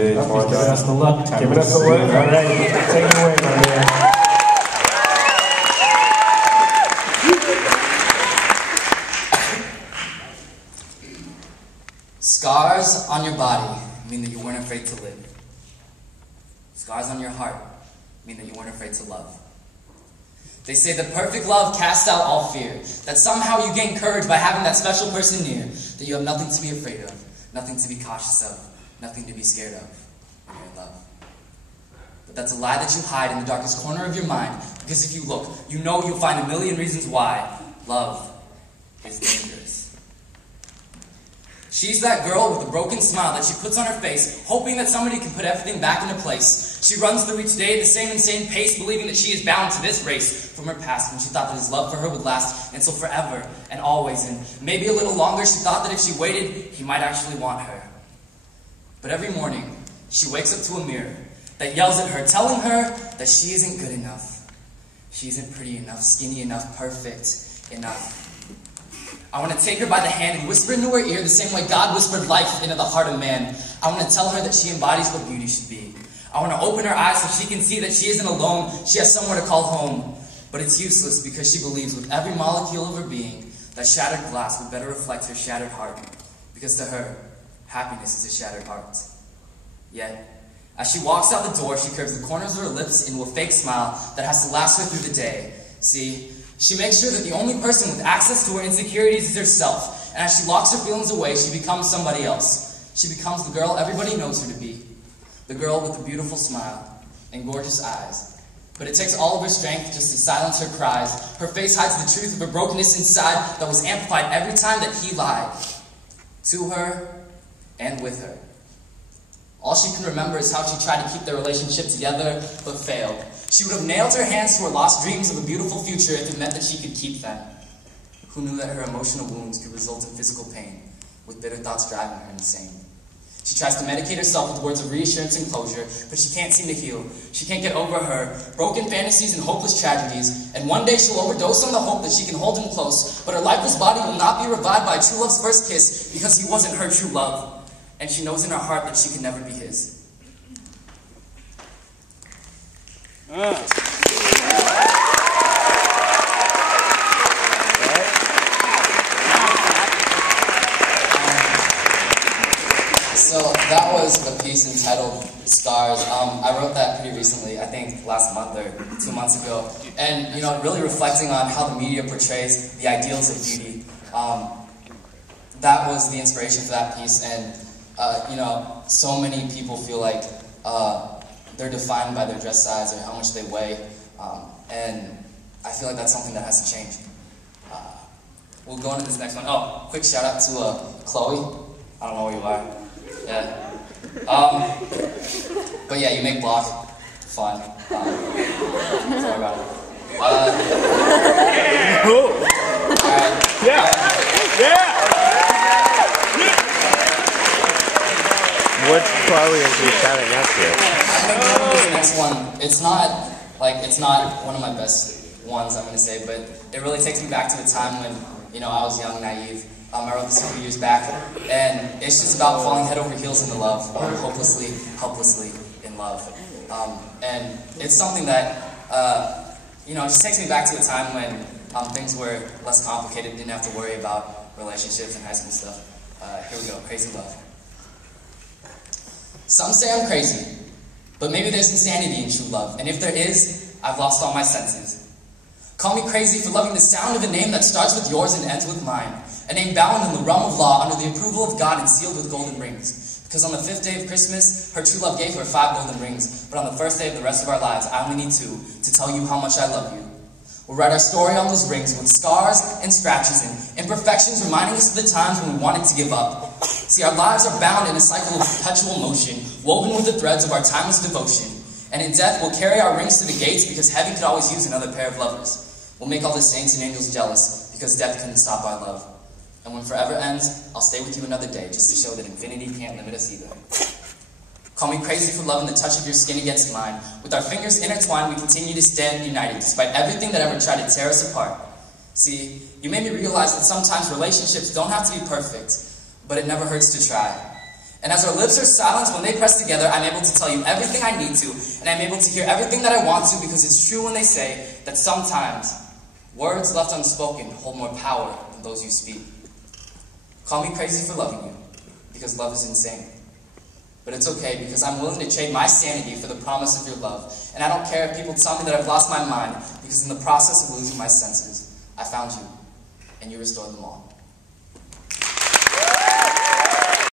Giving us the look. Giving us the look. All right, take it away, my man. Scars on your body mean that you weren't afraid to live. Scars on your heart mean that you weren't afraid to love. They say that perfect love casts out all fear, that somehow you gain courage by having that special person near, that you have nothing to be afraid of, nothing to be cautious of, nothing to be scared of when you're in love. But that's a lie that you hide in the darkest corner of your mind, because if you look, you know you'll find a million reasons why love is dangerous. She's that girl with a broken smile that she puts on her face, hoping that somebody can put everything back into place. She runs through each day at the same insane pace, believing that she is bound to this race from her past, when she thought that his love for her would last until forever and always, and maybe a little longer. She thought that if she waited, he might actually want her. But every morning, she wakes up to a mirror that yells at her, telling her that she isn't good enough. She isn't pretty enough, skinny enough, perfect enough. I want to take her by the hand and whisper into her ear the same way God whispered life into the heart of man. I want to tell her that she embodies what beauty should be. I want to open her eyes so she can see that she isn't alone. She has somewhere to call home. But it's useless because she believes with every molecule of her being that shattered glass would better reflect her shattered heart. Because to her, happiness is a shattered heart. Yet, as she walks out the door, she curves the corners of her lips into a fake smile that has to last her through the day. See, she makes sure that the only person with access to her insecurities is herself. And as she locks her feelings away, she becomes somebody else. She becomes the girl everybody knows her to be. The girl with the beautiful smile and gorgeous eyes. But it takes all of her strength just to silence her cries. Her face hides the truth of her brokenness inside that was amplified every time that he lied. To her and with her. All she can remember is how she tried to keep their relationship together, but failed. She would have nailed her hands to her lost dreams of a beautiful future if it meant that she could keep them. Who knew that her emotional wounds could result in physical pain, with bitter thoughts driving her insane? She tries to medicate herself with words of reassurance and closure, but she can't seem to heal. She can't get over her broken fantasies and hopeless tragedies, and one day she'll overdose on the hope that she can hold him close, but her lifeless body will not be revived by true love's first kiss, because he wasn't her true love. And she knows in her heart that she can never be his. So that was a piece entitled Scars. I wrote that pretty recently, I think last month or 2 months ago. And, you know, really reflecting on how the media portrays the ideals of beauty. That was the inspiration for that piece. And you know, so many people feel like they're defined by their dress size or how much they weigh, and I feel like that's something that has to change. We'll go into this next one. Oh, quick shout out to Chloe. I don't know where you are. Yeah. But yeah, you make block fun. Sorry about it. Alright. Yeah! What's Chloe is you shouting out to? I think the next one, it's not one of my best ones, I'm going to say, but it really takes me back to a time when, you know, I was young and naive. I wrote this a few years back, and it's just about falling head over heels into love, hopelessly, helplessly in love. And it's something that, you know, it just takes me back to a time when things were less complicated, didn't have to worry about relationships and high school stuff. Here we go, Crazy Love. Some say I'm crazy, but maybe there's insanity in true love, and if there is, I've lost all my senses. Call me crazy for loving the sound of a name that starts with yours and ends with mine, a name bound in the realm of law under the approval of God and sealed with golden rings. Because on the 5th day of Christmas, her true love gave her 5 golden rings, but on the 1st day of the rest of our lives, I only need 2 to tell you how much I love you. We'll write our story on those rings with scars and scratches and imperfections reminding us of the times when we wanted to give up. See, our lives are bound in a cycle of perpetual motion, woven with the threads of our timeless devotion. And in death, we'll carry our rings to the gates because heaven could always use another pair of lovers. We'll make all the saints and angels jealous because death couldn't stop our love. And when forever ends, I'll stay with you another day just to show that infinity can't limit us either. Call me crazy for loving the touch of your skin against mine. With our fingers intertwined, we continue to stand united despite everything that ever tried to tear us apart. See, you made me realize that sometimes relationships don't have to be perfect, but it never hurts to try. And as our lips are silenced, when they press together, I'm able to tell you everything I need to, and I'm able to hear everything that I want to, because it's true when they say that sometimes words left unspoken hold more power than those you speak. Call me crazy for loving you, because love is insane. But it's okay, because I'm willing to trade my sanity for the promise of your love. And I don't care if people tell me that I've lost my mind, because in the process of losing my senses, I found you, and you restored them all.